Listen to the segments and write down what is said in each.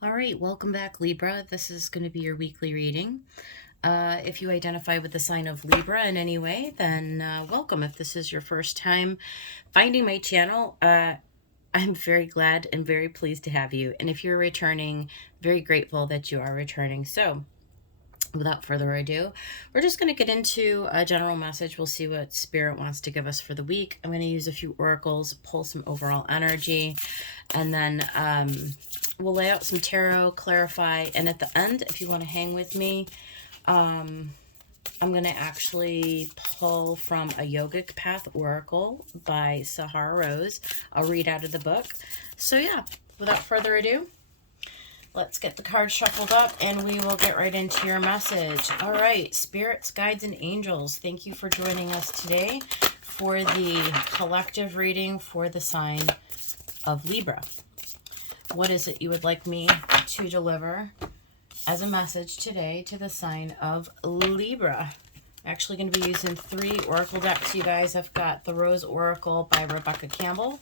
All right, welcome back, Libra. This is going to be your weekly reading. If you identify with the sign of Libra in any way, then welcome. If this is your first time finding my channel, I'm very glad and very pleased to have you. And if you're returning, very grateful that you are returning. So, without further ado, we're just going to get into a general message. We'll see what Spirit wants to give us for the week. I'm going to use a few oracles, pull some overall energy, and then we'll lay out some tarot, clarify, and at the end, if you want to hang with me, I'm going to actually pull from a Yogic Path Oracle by Sahara Rose. I'll read out of the book. So yeah, without further ado, let's get the cards shuffled up and we will get right into your message. All right, spirits, guides, and angels, thank you for joining us today for the collective reading for the sign of Libra. What is it you would like me to deliver as a message today to the sign of Libra? I'm actually going to be using 3 oracle decks, you guys. I've got the Rose Oracle by Rebecca Campbell,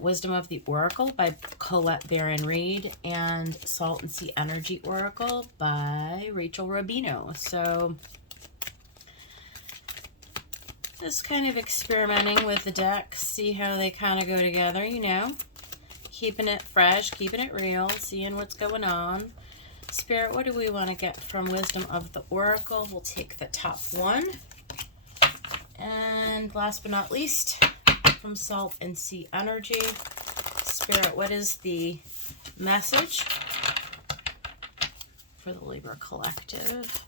Wisdom of the Oracle by Colette Baron Reed, and Salt and Sea Energy Oracle by Rachel Rubino. So just kind of experimenting with the decks, see how they kind of go together, you know. Keeping it fresh, keeping it real, seeing what's going on. Spirit, what do we want to get from Wisdom of the Oracle? We'll take the top one. And last but not least, from Salt and Sea Energy, Spirit, what is the message for the Libra Collective?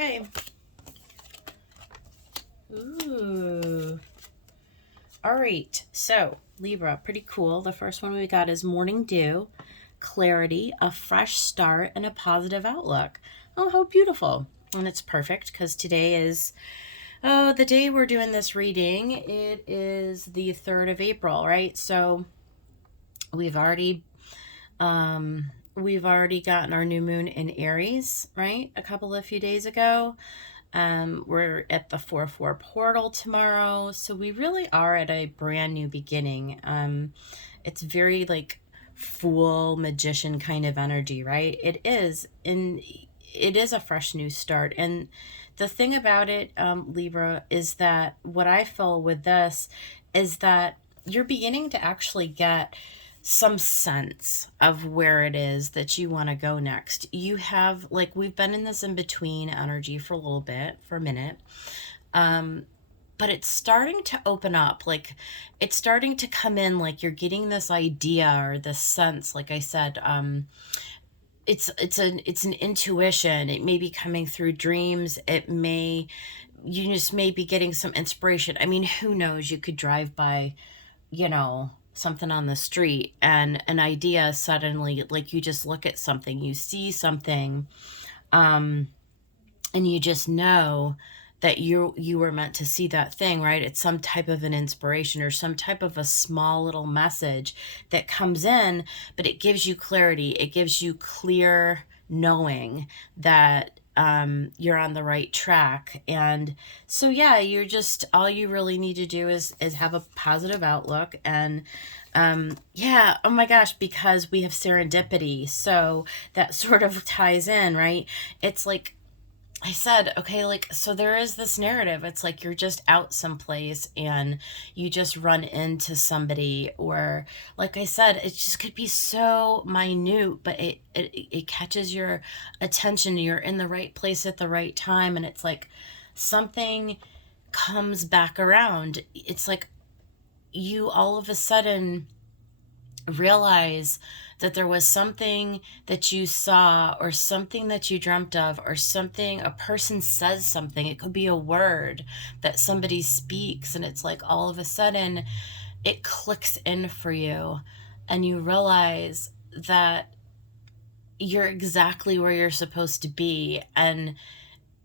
Okay. Ooh. All right. So, Libra, pretty cool. The first one we got is Morning Dew, Clarity, a fresh start, and a positive outlook. Oh, how beautiful. And it's perfect because today is, the day we're doing this reading. It is the 3rd of April, right? So, we've already gotten our new moon in Aries, right? A few days ago. We're at the 4-4 portal tomorrow. So we really are at a brand new beginning. It's very like fool magician kind of energy, right? It is. And it is a fresh new start. And the thing about it, Libra, is that what I feel with this is that you're beginning to actually get some sense of where it is that you want to go next. You have, like, we've been in this in between energy for a little bit, for a minute. But it's starting to open up, like it's starting to come in, like you're getting this idea or this sense, like I said, it's an intuition. It may be coming through dreams. You just may be getting some inspiration. I mean, who knows? You could drive by, something on the street and an idea suddenly, like you just look at something, you see something, and you just know that you were meant to see that thing, right? It's some type of an inspiration or some type of a small little message that comes in, but it gives you clarity. It gives you clear knowing that you're on the right track. And so, yeah, all you really need to do is have a positive outlook. And yeah, oh my gosh, because we have serendipity. So that sort of ties in, right? It's like I said, okay, like, so there is this narrative. It's like you're just out someplace and you just run into somebody, or like I said, it just could be so minute, but it catches your attention. You're in the right place at the right time, and it's like something comes back around. It's like you all of a sudden realize that there was something that you saw or something that you dreamt of or something, a person says something. It could be a word that somebody speaks, and it's like all of a sudden it clicks in for you and you realize that you're exactly where you're supposed to be. And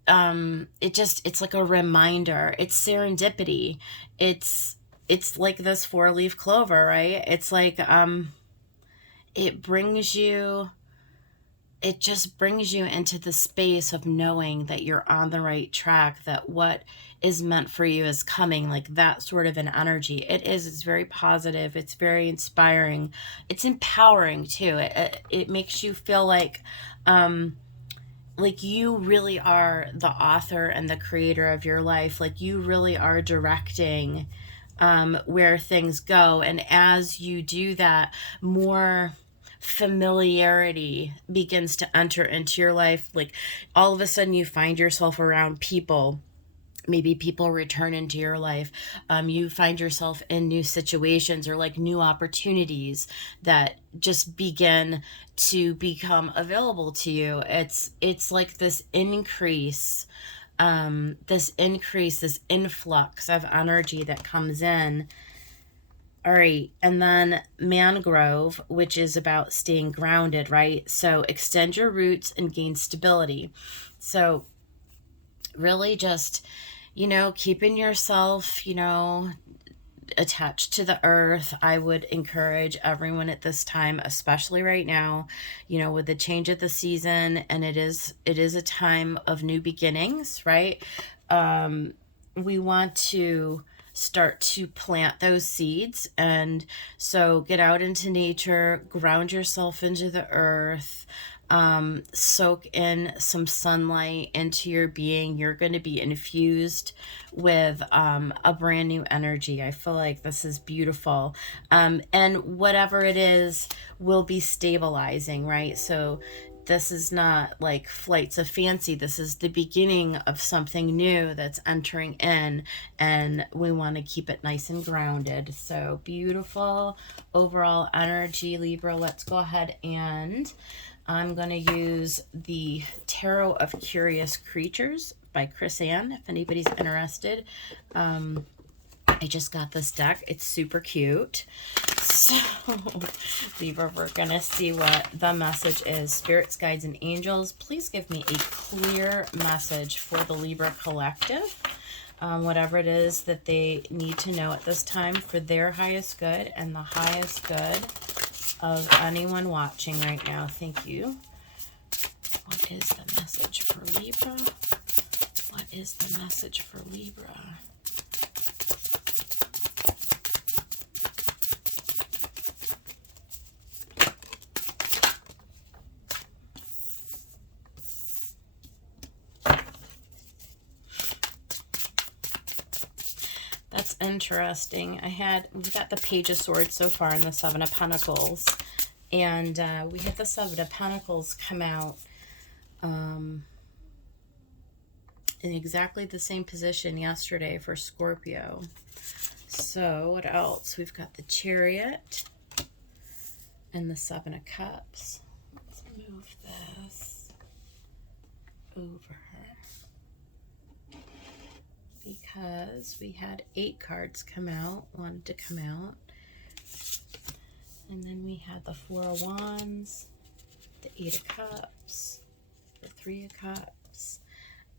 it's like a reminder. It's serendipity. It's like this 4-leaf clover, right? It's like, it brings you, it just brings you into the space of knowing that you're on the right track, that what is meant for you is coming, like that sort of an energy. It's very positive. It's very inspiring. It's empowering too. It makes you feel like you really are the author and the creator of your life. Like you really are directing where things go. And as you do that, more familiarity begins to enter into your life. Like all of a sudden you find yourself around people. Maybe people return into your life. You find yourself in new situations or like new opportunities that just begin to become available to you. It's like this increase, this influx of energy that comes in. All right. And then mangrove, which is about staying grounded, right? So extend your roots and gain stability. So really just, keeping yourself, attached to the earth. I would encourage everyone at this time, especially right now, with the change of the season, and it is a time of new beginnings, right? We want to start to plant those seeds, and so get out into nature, ground yourself into the earth, soak in some sunlight into your being. You're going to be infused with a brand new energy. I feel like this is beautiful. And whatever it is will be stabilizing, right? So this is not like flights of fancy. This is the beginning of something new that's entering in, and we want to keep it nice and grounded. So beautiful overall energy, Libra. Let's go ahead and I'm going to use the Tarot of Curious Creatures by Chris Ann, if anybody's interested. I just got this deck. It's super cute. So, Libra, we're going to see what the message is. Spirits, guides, and angels, please give me a clear message for the Libra collective. Whatever it is that they need to know at this time for their highest good and the highest good of anyone watching right now. Thank you. What is the message for Libra? What is the message for Libra? That's interesting. We've got the Page of Swords so far and the Seven of Pentacles. And we had the Seven of Pentacles come out in exactly the same position yesterday for Scorpio. So what else? We've got the Chariot and the Seven of Cups. Let's move this over because we had 8 cards wanted to come out. And then we had the Four of Wands, the Eight of Cups, the Three of Cups,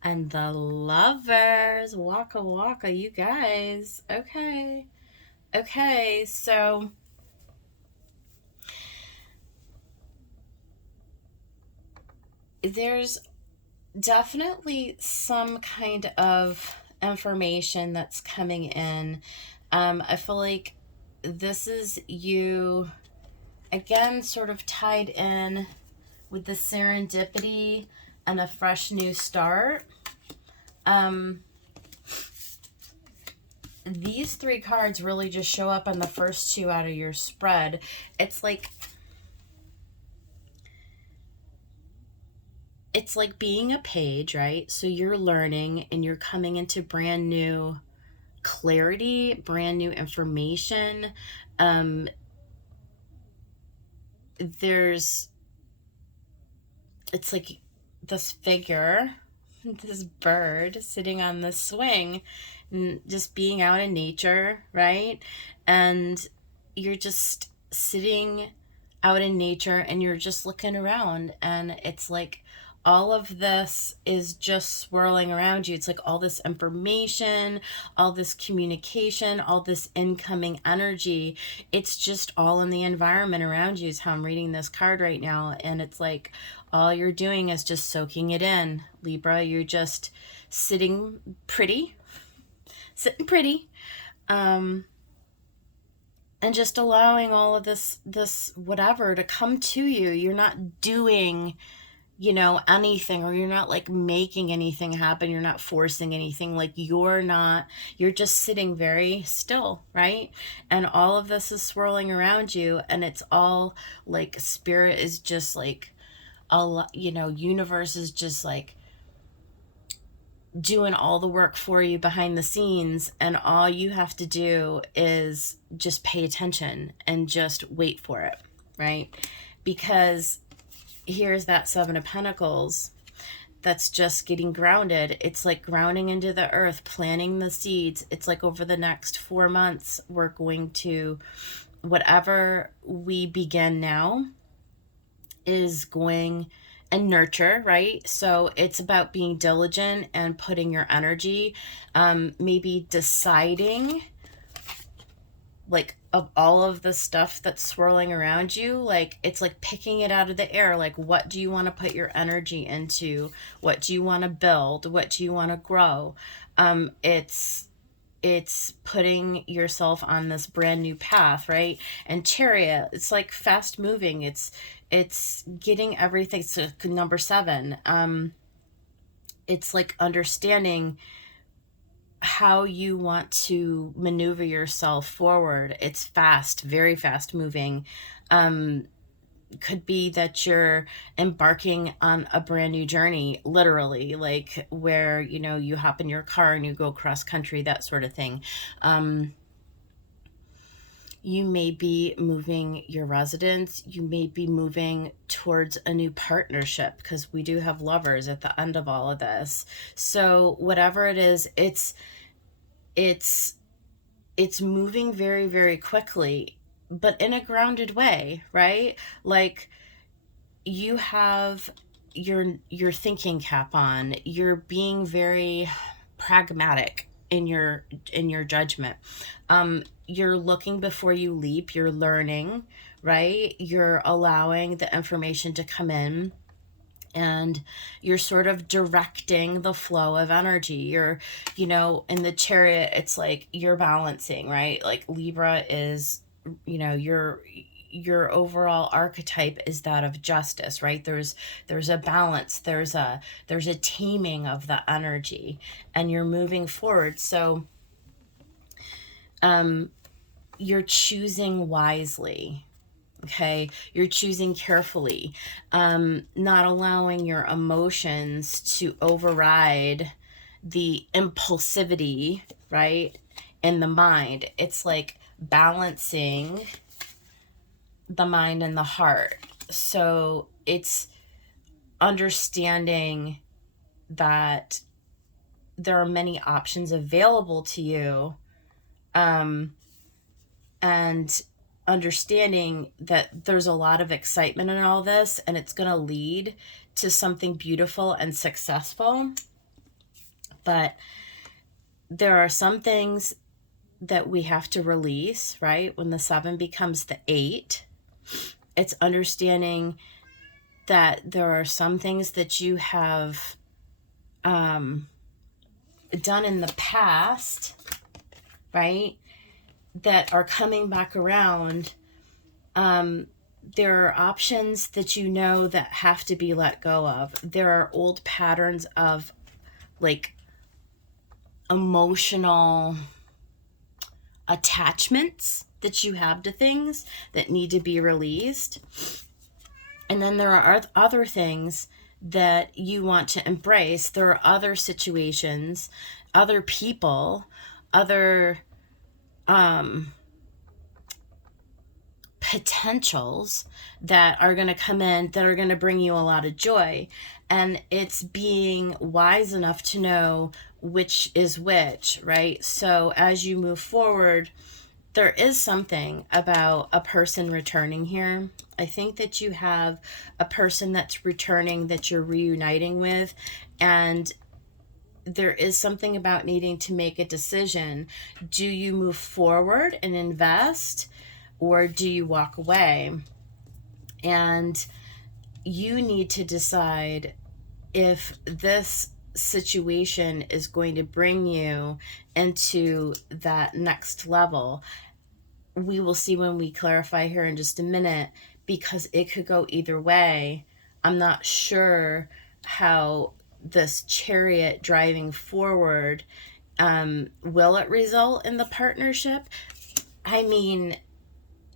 and the Lovers. Waka waka, you guys. Okay. Okay, so there's definitely some kind of information that's coming in. I feel like this is you, again, sort of tied in with the serendipity and a fresh new start. These 3 cards really just show up on the first 2 out of your spread. It's like being a page, right? So you're learning and you're coming into brand new clarity, brand new information. It's like this figure, this bird sitting on this swing, and just being out in nature, right? And you're just sitting out in nature and you're just looking around, and it's like all of this is just swirling around you. It's like all this information, all this communication, all this incoming energy. It's just all in the environment around you is how I'm reading this card right now. And it's like all you're doing is just soaking it in, Libra. You're just sitting pretty, and just allowing all of this whatever to come to you. You're not doing, anything, or you're not like making anything happen. You're not forcing anything. Like you're just sitting very still, right? And all of this is swirling around you, and it's all like spirit is just like universe is just like doing all the work for you behind the scenes, and all you have to do is just pay attention and just wait for it, right? Because here's that Seven of Pentacles that's just getting grounded. It's like grounding into the earth, planting the seeds. It's like over the next 4 months, we're going to, whatever we begin now is going and nurture, right? So it's about being diligent and putting your energy, maybe deciding like of all of the stuff that's swirling around you, like it's like picking it out of the air. Like, what do you want to put your energy into? What do you want to build? What do you want to grow? It's putting yourself on this brand new path, right? And Chariot, it's like fast moving. It's getting everything. So number 7, it's like understanding how you want to maneuver yourself forward. It's fast, very fast moving. Could be that you're embarking on a brand new journey, literally, like where, you hop in your car and you go cross country, that sort of thing. You may be moving your residence. You may be moving towards a new partnership, because we do have Lovers at the end of all of this. So whatever it is, it's moving very, very quickly, but in a grounded way, right? Like you have your thinking cap on. You're being very pragmatic in your judgment. You're looking before you leap. You're learning, right? You're allowing the information to come in, and you're sort of directing the flow of energy. You're, in the Chariot, it's like you're balancing, right? Like Libra is, your overall archetype is that of justice, right? There's a balance, there's a taming of the energy, and you're moving forward. So you're choosing wisely. Okay, you're choosing carefully, not allowing your emotions to override the impulsivity, right, in the mind. It's like balancing the mind and the heart. So it's understanding that there are many options available to you, and understanding that there's a lot of excitement in all this, and it's going to lead to something beautiful and successful. But there are some things that we have to release, right? When the 7 becomes the 8, it's understanding that there are some things that you have done in the past, right, that are coming back around. There are options that that have to be let go of. There are old patterns of like emotional attachments that you have to things that need to be released. And then there are other things that you want to embrace. There are other situations, other people, other potentials that are going to come in that are going to bring you a lot of joy. And it's being wise enough to know which is which, right? So as you move forward, there is something about a person returning here. I think that you have a person that's returning that you're reuniting with, and there is something about needing to make a decision. Do you move forward and invest, or do you walk away? And you need to decide if this situation is going to bring you into that next level. We will see when we clarify here in just a minute, because it could go either way. I'm not sure how this Chariot driving forward, will it result in the partnership? I mean,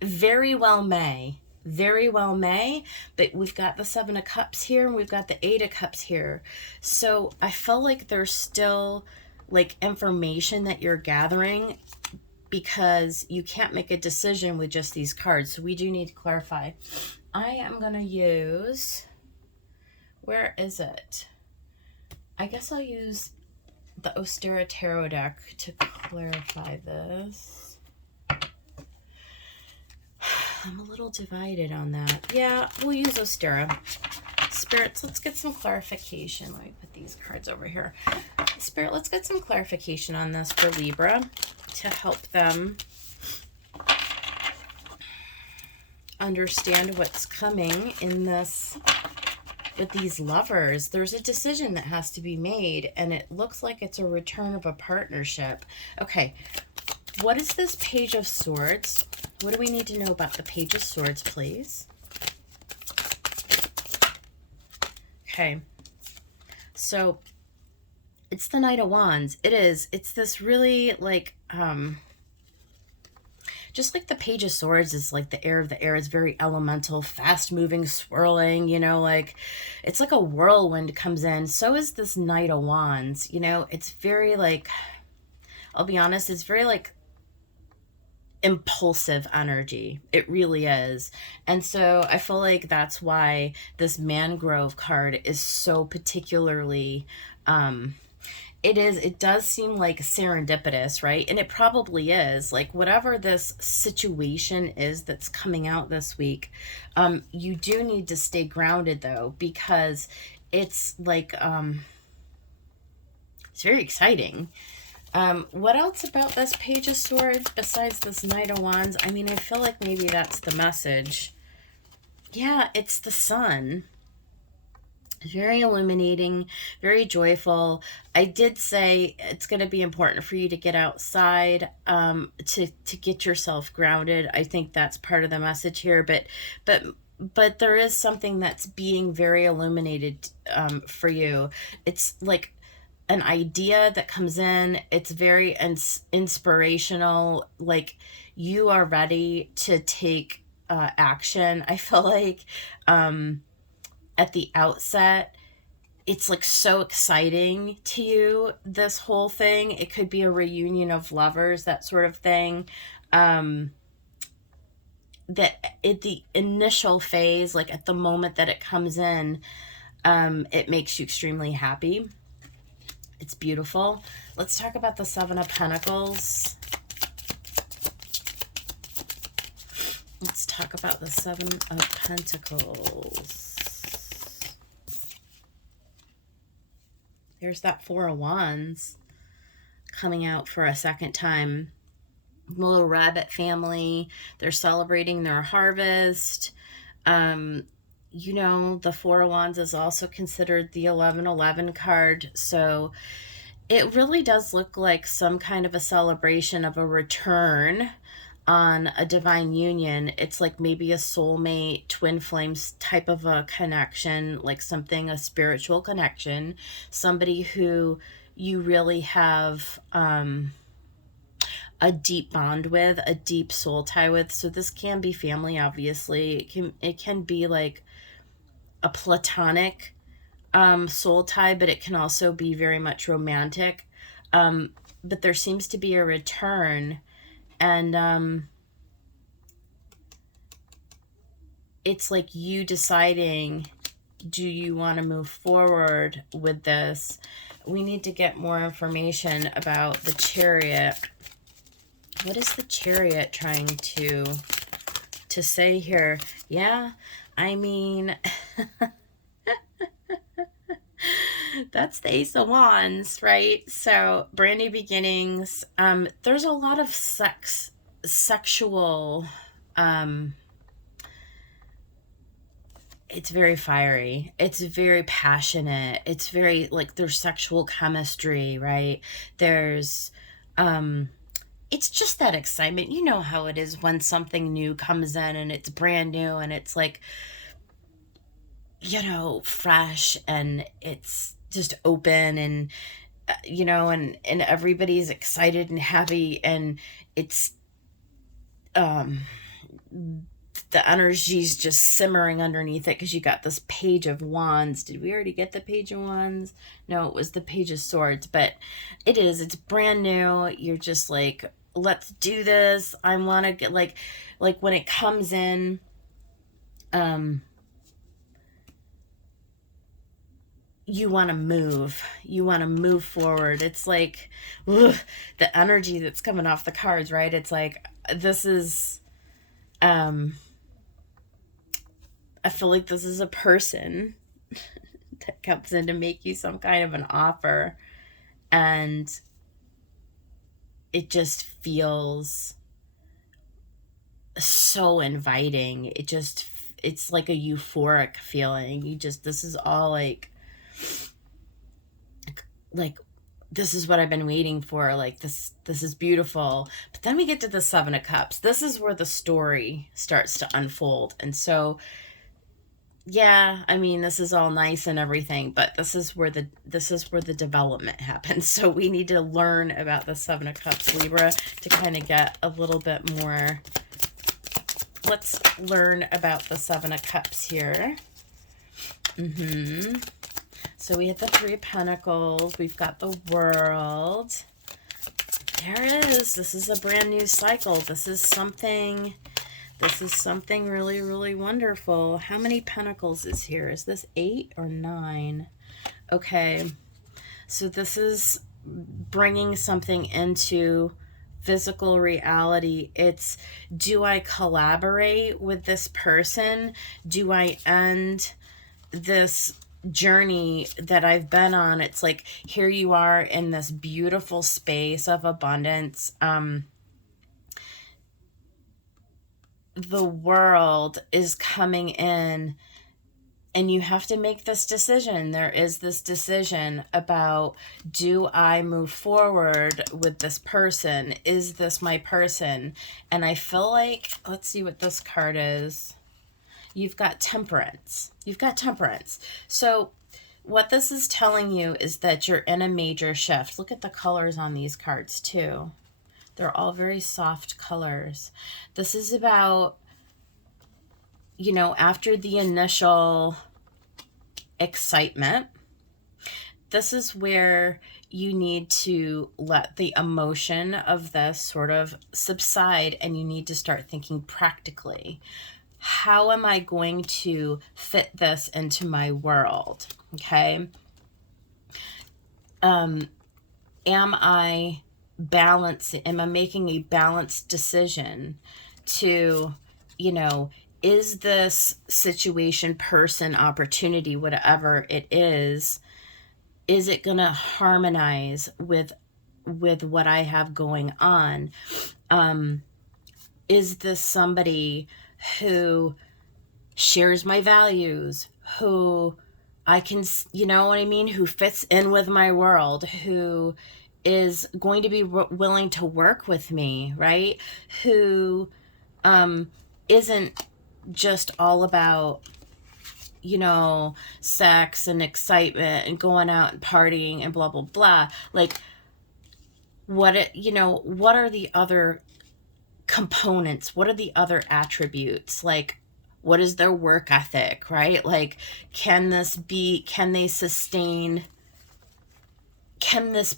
very well may. Very well may, but we've got the Seven of Cups here and we've got the Eight of Cups here. So I feel like there's still like information that you're gathering, because you can't make a decision with just these cards. So we do need to clarify. I am going to use, where is it? I guess I'll use the Ostera Tarot deck to clarify this. I'm a little divided on that. Yeah, we'll use Ostera. Spirits, let's get some clarification. Let me put these cards over here. Spirit, let's get some clarification on this for Libra to help them understand what's coming in this with these lovers. There's a decision that has to be made, and it looks like it's a return of a partnership. Okay, what is this Page of Swords? What do we need to know about the Page of Swords, please? Okay, so it's the Knight of Wands. It's this really like, just like the Page of Swords is like the air of the air. It's very elemental, fast moving, swirling, you know, like it's like a whirlwind comes in. So is this Knight of Wands, you know, it's very like, I'll be honest, it's very like impulsive energy. It really is. And so I feel like that's why this Mangrove card is so particularly, it does seem like serendipitous, right? And it probably is. Like whatever this situation is that's coming out this week, you do need to stay grounded though, because it's like, it's very exciting. What else about this Page of Swords besides this Knight of Wands? I mean, I feel like maybe that's the message. Yeah, it's the sun. Very illuminating, very joyful. I did say it's going to be important for you to get outside, to get yourself grounded. I think that's part of the message here, but there is something that's being very illuminated, for you. It's like an idea that comes in. It's very inspirational. Like you are ready to take action. I feel like at the outset, it's like so exciting to you, this whole thing. It could be a reunion of lovers, that sort of thing. That at the initial phase, like at the moment that it comes in, it makes you extremely happy. It's beautiful. Let's talk about the Seven of Pentacles. Let's talk about the Seven of Pentacles. There's that Four of Wands coming out for a second time. Little rabbit family. They're celebrating their harvest. You know, the Four of Wands is also considered the 1111 card. So it really does look like some kind of a celebration of a return on a divine union. It's like maybe a soulmate, twin flames type of a connection, like something, a spiritual connection, somebody who you really have a deep bond with, a deep soul tie with. So this can be family, obviously. It can be like a platonic soul tie, but it can also be very much romantic. But there seems to be a return, and it's like you deciding, do you want to move forward with this? We need to get more information about the Chariot What is the Chariot trying to say here? Yeah, I mean, that's the Ace of Wands, right? So brand new beginnings. There's a lot of sexual, it's very fiery. It's very passionate. It's very like there's sexual chemistry, right? There's, it's just that excitement. You know how it is when something new comes in and it's brand new and it's like, fresh, and it's just open, and and everybody's excited and happy, and it's the energy's just simmering underneath it because you got this Page of Wands. Did we already get the Page of Wands? No, it was the Page of Swords, but it's brand new. You're just like, let's do this. I want to get like when it comes in, you want to move forward. It's like, ugh, the energy that's coming off the cards, right? It's like, this is, I feel like this is a person that comes in to make you some kind of an offer, and it just feels so inviting. It's like a euphoric feeling. This is all like this is what I've been waiting for. Like, this is beautiful. But then we get to the Seven of Cups. This is where the story starts to unfold. And so, yeah, I mean, this is all nice and everything, but this is where the development happens. So we need to learn about the Seven of Cups, Libra, to kind of get a little bit more. Let's learn about the Seven of Cups here. So we have the Three of Pentacles. We've got the World. There it is. This is a brand new cycle. This is something really, really wonderful. How many pentacles is here? Is this 8 or 9? Okay. So this is bringing something into physical reality. It's, do I collaborate with this person? Do I end this journey that I've been on? It's like, here you are in this beautiful space of abundance. The World is coming in, and you have to make this decision. There is this decision about, do I move forward with this person? Is this my person? And I feel like, let's see what this card is. You've got Temperance. So what this is telling you is that you're in a major shift. Look at the colors on these cards too. They're all very soft colors. This is about, after the initial excitement, this is where you need to let the emotion of this sort of subside, and you need to start thinking practically. How am I going to fit this into my world? Okay. Am I making a balanced decision to, is this situation, person, opportunity, whatever it is it going to harmonize with what I have going on? Is this somebody who shares my values, who I can, who fits in with my world, who is going to be willing to work with me, right? Who isn't just all about, sex and excitement and going out and partying and blah, blah, blah. Like, what are the other components? What are the other attributes? Like, what is their work ethic, right? Like, can this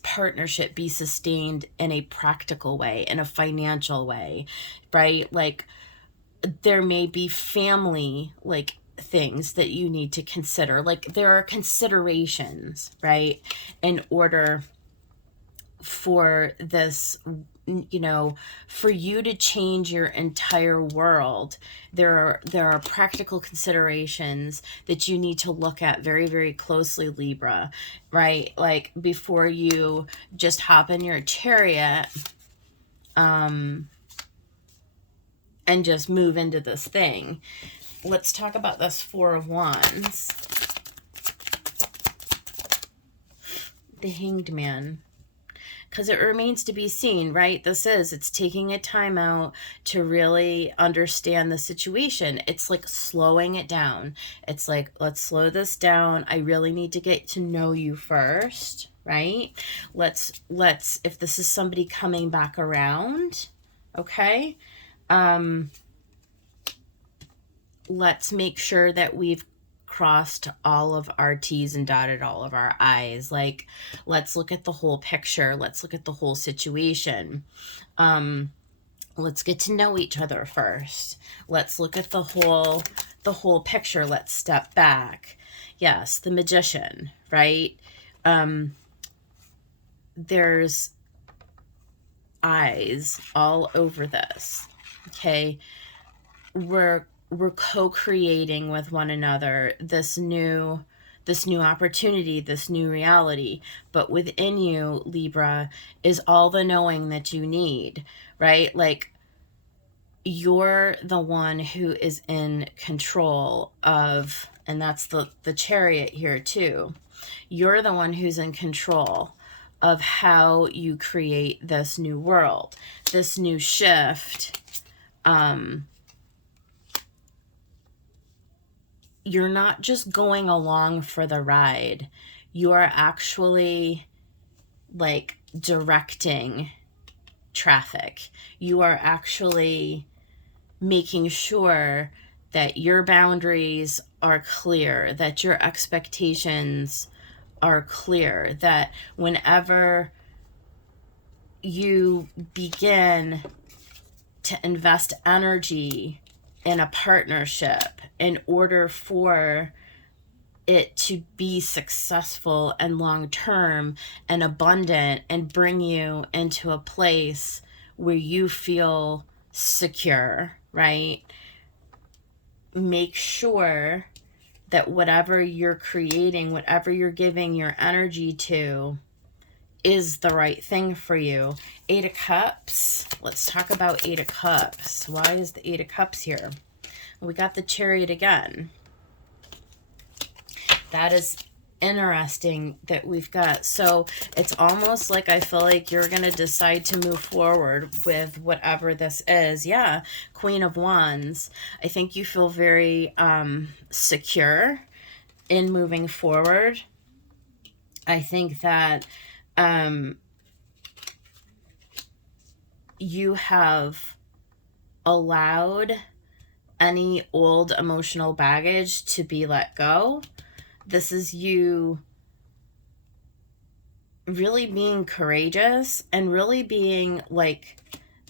partnership be sustained in a practical way, in a financial way, right? Like, there may be family, like, things that you need to consider. Like, there are considerations, right, in order for this, you know, for you to change your entire world, there are practical considerations that you need to look at very, very closely, Libra, right? Like before you just hop in your chariot and just move into this thing. Let's talk about this Four of Wands. The Hanged Man. Because it remains to be seen, right? It's taking a time out to really understand the situation. It's like slowing it down. It's like, let's slow this down. I really need to get to know you first, right? Let's, if this is somebody coming back around, okay? Let's make sure that we've crossed all of our T's and dotted all of our I's. Like, let's look at the whole picture. Let's look at the whole situation. Let's get to know each other first. Let's look at the whole picture. Let's step back. Yes, the Magician, right? There's eyes all over this. Okay. We're co-creating with one another this new opportunity, this new reality. But within you, Libra, is all the knowing that you need, right? Like, you're the one who is in control of, and that's the Chariot here too. You're the one who's in control of how you create this new world, this new shift. You're not just going along for the ride. You are actually like directing traffic. You are actually making sure that your boundaries are clear, that your expectations are clear, that whenever you begin to invest energy in a partnership, in order for it to be successful and long-term and abundant and bring you into a place where you feel secure, right? Make sure that whatever you're creating, whatever you're giving your energy to, is the right thing for you. Eight of Cups. Let's talk about Eight of Cups. Why is the Eight of Cups here? We got the Chariot again. That is interesting that we've got. So it's almost like I feel like you're going to decide to move forward with whatever this is. Yeah, Queen of Wands. I think you feel very secure in moving forward. I think that you have allowed any old emotional baggage to be let go. This is you really being courageous and really being like,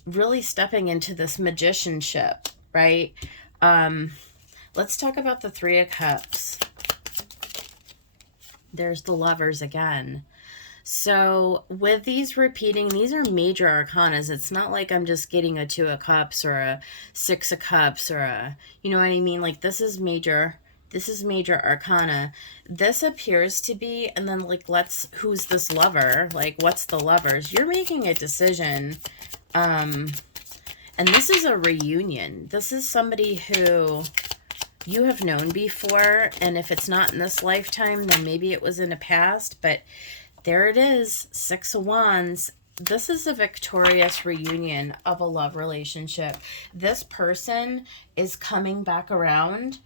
really stepping into this magicianship, right? Let's talk about the Three of Cups. There's the Lovers again. So with these repeating, these are major arcanas. It's not like I'm just getting a Two of Cups or a Six of Cups or a, you know what I mean? Like, this is major. This is major arcana. This appears to be, and then like, who's this lover? Like, what's the Lovers? You're making a decision. And this is a reunion. This is somebody who you have known before. And if it's not in this lifetime, then maybe it was in the past, but there it is, Six of Wands. This is a victorious reunion of a love relationship. This person is coming back around.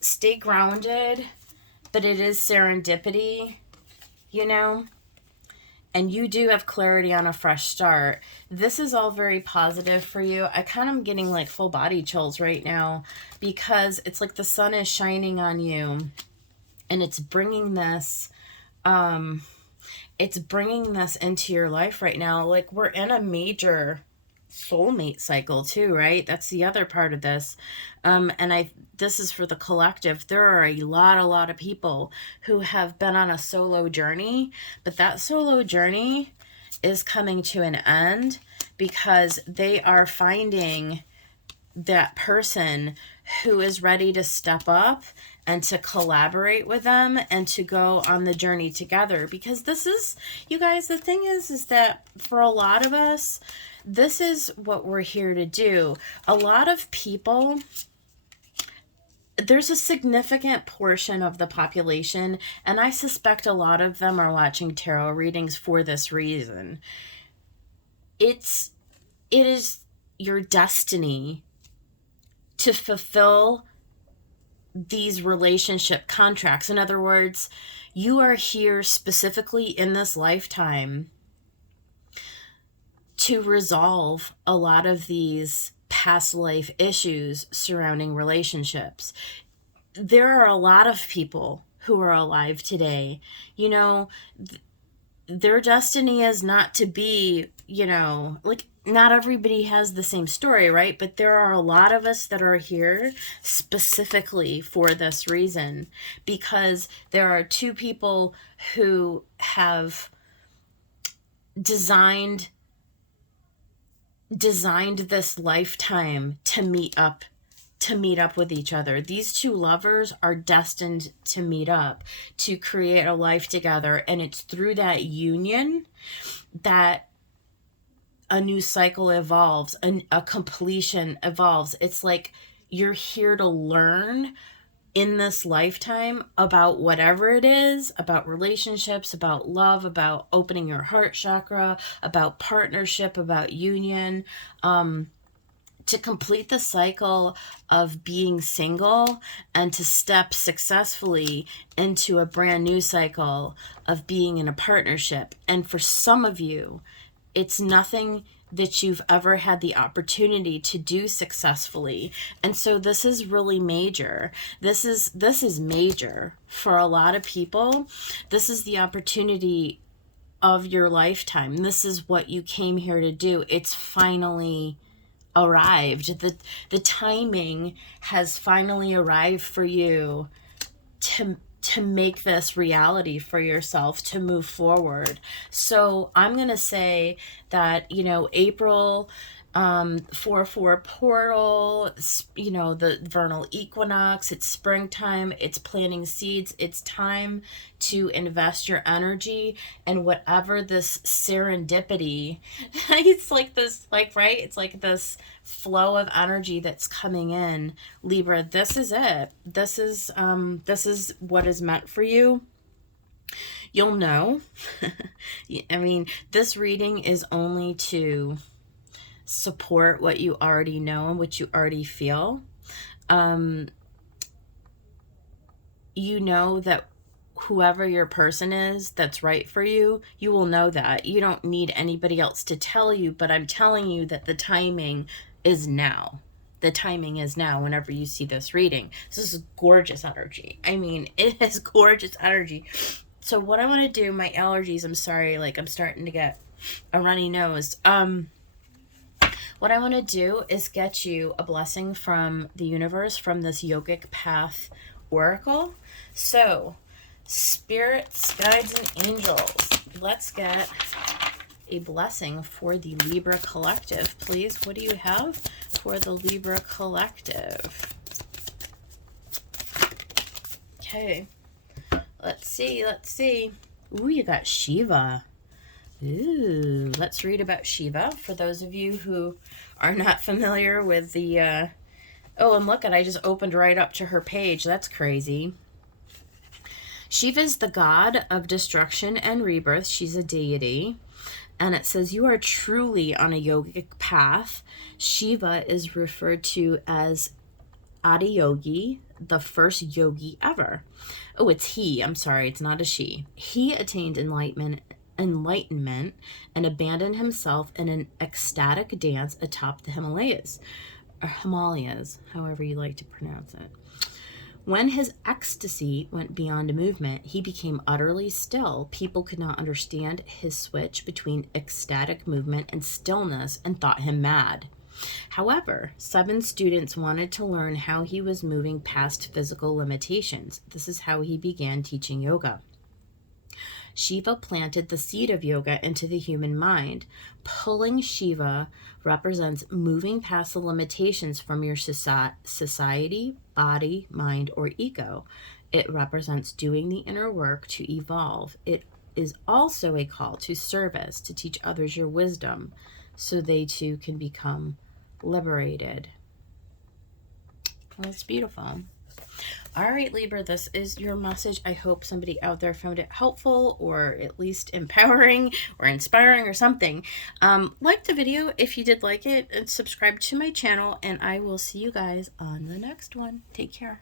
Stay grounded, but it is serendipity, you know? And you do have clarity on a fresh start. This is all very positive for you. I kind of am getting like full body chills right now because it's like the sun is shining on you and it's bringing this... it's bringing this into your life right now. Like, we're in a major soulmate cycle too, right? That's the other part of this. This is for the collective. There are a lot of people who have been on a solo journey, but that solo journey is coming to an end because they are finding that person who is ready to step up and to collaborate with them and to go on the journey together. Because this is, you guys, the thing is that for a lot of us, this is what we're here to do. A lot of people, there's a significant portion of the population, and I suspect a lot of them are watching tarot readings for this reason. It is your destiny to fulfill these relationship contracts. In other words, you are here specifically in this lifetime to resolve a lot of these past life issues surrounding relationships. There are a lot of people who are alive today, you know, their destiny is not to be, you know, like, not everybody has the same story, right? But there are a lot of us that are here specifically for this reason, because there are two people who have designed this lifetime to meet up with each other. These two lovers are destined to meet up, to create a life together, and it's through that union that a new cycle evolves, a completion evolves. It's like you're here to learn in this lifetime about whatever it is, about relationships, about love, about opening your heart chakra, about partnership, about union, to complete the cycle of being single and to step successfully into a brand new cycle of being in a partnership. And for some of you, it's nothing that you've ever had the opportunity to do successfully. And so this is really major. This is major for a lot of people. This is the opportunity of your lifetime. This is what you came here to do. It's finally arrived. The timing has finally arrived for you to make this reality for yourself, to move forward. So I'm going to say that, you know, April 4/4 portal, you know, the vernal equinox, it's springtime, it's planting seeds, it's time to invest your energy and whatever this serendipity, it's like this, like, right? It's like this flow of energy that's coming in. Libra, this is it. This is what is meant for you. You'll know. I mean, this reading is only to support what you already know and what you already feel. You know that whoever your person is that's right for you, you will know that. You don't need anybody else to tell you, but I'm telling you that the timing is now. The timing is now whenever you see this reading. This is gorgeous energy. I mean, it is gorgeous energy. So what I want to do, my allergies, I'm sorry, like I'm starting to get a runny nose. What I want to do is get you a blessing from the universe, from this yogic path oracle. So, spirits, guides, and angels, let's get a blessing for the Libra collective, please. What do you have for the Libra collective? Okay, let's see. Ooh, you got Shiva. Ooh, let's read about Shiva for those of you who are not familiar with the, oh, and look, I just opened right up to her page. That's crazy. Shiva is the god of destruction and rebirth. She's a deity. And it says, you are truly on a yogic path. Shiva is referred to as Adiyogi, the first yogi ever. Oh, it's he. I'm sorry, it's not a she. He attained enlightenment and abandoned himself in an ecstatic dance atop the Himalayas, or Himalayas, however you like to pronounce it. When his ecstasy went beyond movement, he became utterly still. People could not understand his switch between ecstatic movement and stillness and thought him mad. However, 7 students wanted to learn how he was moving past physical limitations. This is how he began teaching yoga. Shiva planted the seed of yoga into the human mind. Pulling Shiva represents moving past the limitations from your society, body, mind, or ego. It represents doing the inner work to evolve. It is also a call to service, to teach others your wisdom so they too can become liberated. Well, it's beautiful. All right, Libra, this is your message. I hope somebody out there found it helpful or at least empowering or inspiring or something. Like the video if you did like it, and subscribe to my channel, and I will see you guys on the next one. Take care.